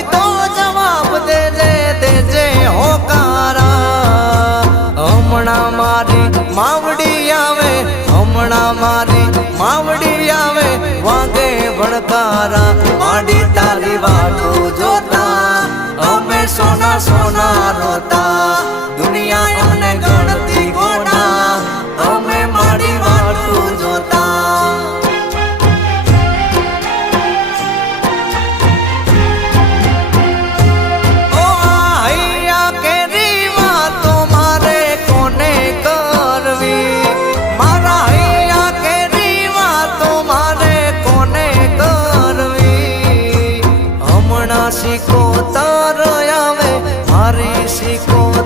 હોય તો જવાબ દેજે હોકારા હમણાં મારી માવડી આવે હમણાં મારી માવડી આવે વાગે ભડકારા માડી તારી વાટું જોતા અમે સોના સોના રોતા દુનિયા અમને ગણતી ગોડા અમે માડી વાટું જોતા શીખો તાર આવે મારી શીખો